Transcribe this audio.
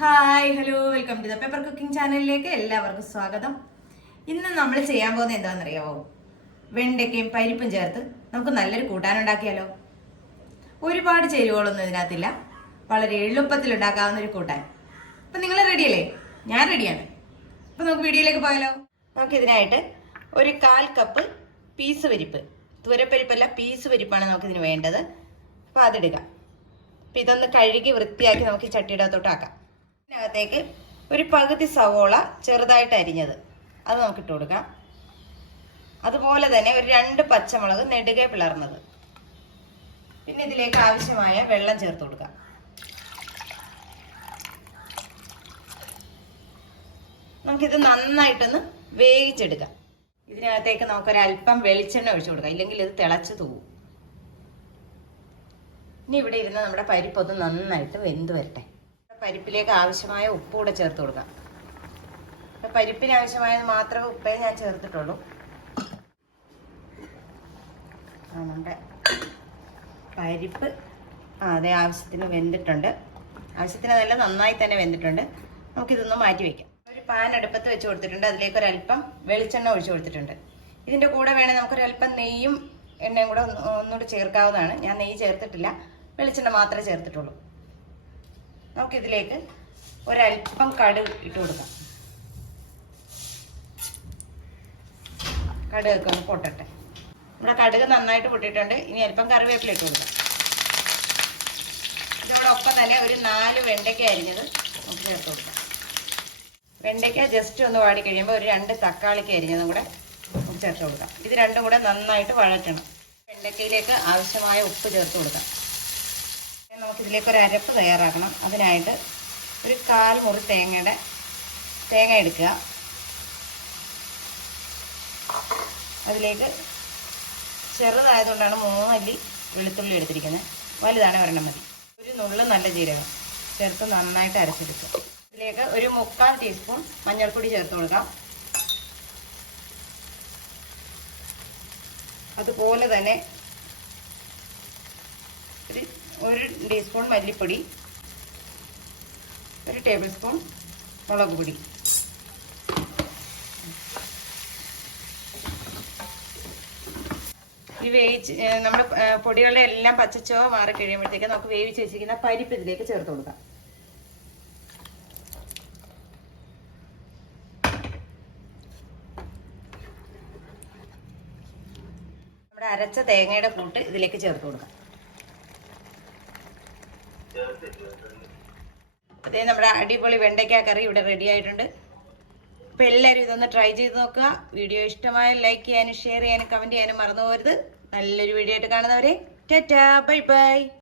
Hi hello welcome to the paper cooking ചാനലിലേക്ക് എല്ലാവർക്കും സ്വാഗതം. ഇന്ന് നമ്മൾ ചെയ്യാൻ പോകുന്നത് എന്താണെന്നറിയാമോ? വെണ്ടയ്ക്കയും പരിപ്പും ചേർത്ത് നമുക്ക് നല്ലൊരു കൂട്ടാനുണ്ടാക്കിയാലോ. ഒരുപാട് ചേരുവകളൊന്നും ഇതിനകത്തില്ല, വളരെ എളുപ്പത്തിൽ ഉണ്ടാക്കാവുന്ന ഒരു കൂട്ടാൻ. അപ്പം നിങ്ങൾ റെഡിയല്ലേ? ഞാൻ റെഡിയാണ്. അപ്പം നമുക്ക് വീഡിയോയിലേക്ക് പോയാലോ. നമുക്കിതിനായിട്ട് ഒരു 1/4 കപ്പ് പീസ് പരിപ്പ്, തുരപ്പരിപ്പല്ല പീസ് പരിപ്പാണ് നമുക്കിതിന് വേണ്ടത്. അപ്പോൾ അതിടുക. അപ്പം ഇതൊന്ന് കഴുകി വൃത്തിയാക്കി നമുക്ക് ഈ ചട്ടിയുടെ അകത്തോട്ട് ആക്കാം. ഇതിനകത്തേക്ക് ഒരു പകുതി സവോള ചെറുതായിട്ട് അരിഞ്ഞത് അത് നമുക്ക് ഇട്ട് കൊടുക്കാം. അതുപോലെ തന്നെ ഒരു 2 പച്ചമുളക് നെടുകെ പിളർന്നത്. പിന്നെ ഇതിലേക്ക് ആവശ്യമായ വെള്ളം ചേർത്ത് കൊടുക്കാം. നമുക്കിത് നന്നായിട്ടൊന്ന് വേവിച്ചെടുക്കാം. ഇതിനകത്തേക്ക് നമുക്കൊരല്പം വെളിച്ചെണ്ണ ഒഴിച്ചു കൊടുക്കാം, ഇല്ലെങ്കിൽ ഇത് തിളച്ച് തൂവും. ഇനി ഇവിടെ ഇരുന്ന് നമ്മുടെ പരിപ്പൊന്ന് നന്നായിട്ട് വെന്ത് വരട്ടെ. പരിപ്പിലേക്ക് ആവശ്യമായ ഉപ്പ് കൂടെ ചേർത്ത് കൊടുക്കാം. പരിപ്പിന് ആവശ്യമായത് മാത്രമേ ഉപ്പേ ഞാൻ ചേർത്തിട്ടുള്ളൂ. നമ്മുടെ പരിപ്പ് അതേ ആവശ്യത്തിന് വെന്തിട്ടുണ്ട്. ആവശ്യത്തിന് നല്ല നന്നായി തന്നെ വെന്തിട്ടുണ്ട്. നമുക്കിതൊന്ന് മാറ്റി വയ്ക്കാം. ഒരു പാൻ അടുപ്പത്ത് വെച്ച് കൊടുത്തിട്ടുണ്ട്. അതിലേക്ക് ഒരല്പം വെളിച്ചെണ്ണ ഒഴിച്ചു കൊടുത്തിട്ടുണ്ട്. ഇതിൻ്റെ കൂടെ വേണേൽ നമുക്കൊരല്പം നെയ്യും എണ്ണയും കൂടെ ഒന്നുകൂടി ചേർക്കാവുന്നതാണ്. ഞാൻ നെയ്യ് ചേർത്തിട്ടില്ല, വെളിച്ചെണ്ണ മാത്രമേ ചേർത്തിട്ടുള്ളൂ. നമുക്കിതിലേക്ക് ഒരല്പം കടുക് ഇട്ട് കൊടുക്കാം. കടുകൊക്കെ ഒന്ന് പൊട്ടട്ടെ. നമ്മുടെ കടുക് നന്നായിട്ട് പൊട്ടിയിട്ടുണ്ട്. ഇനി അല്പം കറിവേപ്പില ഇട്ട് കൊടുക്കാം. ഇതിനോടൊപ്പം തന്നെ ഒരു 4 വെണ്ടയ്ക്ക അരിഞ്ഞത് നമുക്ക് ചേർത്ത് കൊടുക്കാം. വെണ്ടയ്ക്ക ജസ്റ്റ് ഒന്ന് വാടി കഴിയുമ്പോൾ ഒരു 2 തക്കാളിക്ക് അരിഞ്ഞതും കൂടെ നമുക്ക് ചേർത്ത് കൊടുക്കാം. ഇത് രണ്ടും കൂടെ നന്നായിട്ട് വഴറ്റണം. വെണ്ടയ്ക്കയിലേക്ക് ആവശ്യമായ ഉപ്പ് ചേർത്ത് കൊടുക്കാം. നമുക്കിതിലേക്ക് ഒരു അരപ്പ് തയ്യാറാക്കണം. അതിനായിട്ട് ഒരു 1/4 മുറി തേങ്ങ എടുക്കുക. അതിലേക്ക് ചെറുതായതുകൊണ്ടാണ് 3 അല്ലി വെളുത്തുള്ളി എടുത്തിരിക്കുന്നത്. വലുതാണ് 1 മതി. ഒരു നുള്ളു നല്ല ജീരകം ചേർത്ത് നന്നായിട്ട് അരച്ചെടുക്കുക. ഇതിലേക്ക് ഒരു 3/4 ടീസ്പൂൺ മഞ്ഞൾപ്പൊടി ചേർത്ത് കൊടുക്കാം. അതുപോലെ തന്നെ ഒരു ടീസ്പൂൺ മല്ലിപ്പൊടി, 1 ടേബിൾ സ്പൂൺ മുളക് പൊടി. ഈ വേവിച്ച് നമ്മുടെ പൊടികളുടെ എല്ലാം പച്ചച്ചോ മാറി കഴിയുമ്പോഴത്തേക്ക് നമുക്ക് വേവിച്ച് വെച്ചിരിക്കുന്ന പരിപ്പ് ഇതിലേക്ക് ചേർത്ത് കൊടുക്കാം. നമ്മുടെ അരച്ച തേങ്ങയുടെ കൂട്ട് ഇതിലേക്ക് ചേർത്ത് കൊടുക്കാം. അതേ നമ്മുടെ അടിപൊളി വെണ്ടയ്ക്ക കറി ഇവിടെ റെഡി ആയിട്ടുണ്ട്. അപ്പോൾ എല്ലാവരും ഇതൊന്ന് ട്രൈ ചെയ്ത് നോക്കുക. വീഡിയോ ഇഷ്ടമായ ലൈക്ക് ചെയ്യാനും ഷെയർ ചെയ്യാനും കമൻറ്റ് ചെയ്യാനും മറന്നു പോകരുത്. നല്ലൊരു വീഡിയോ ആയിട്ട് കാണുന്നവരെ ടാറ്റാ ബൈ ബൈ.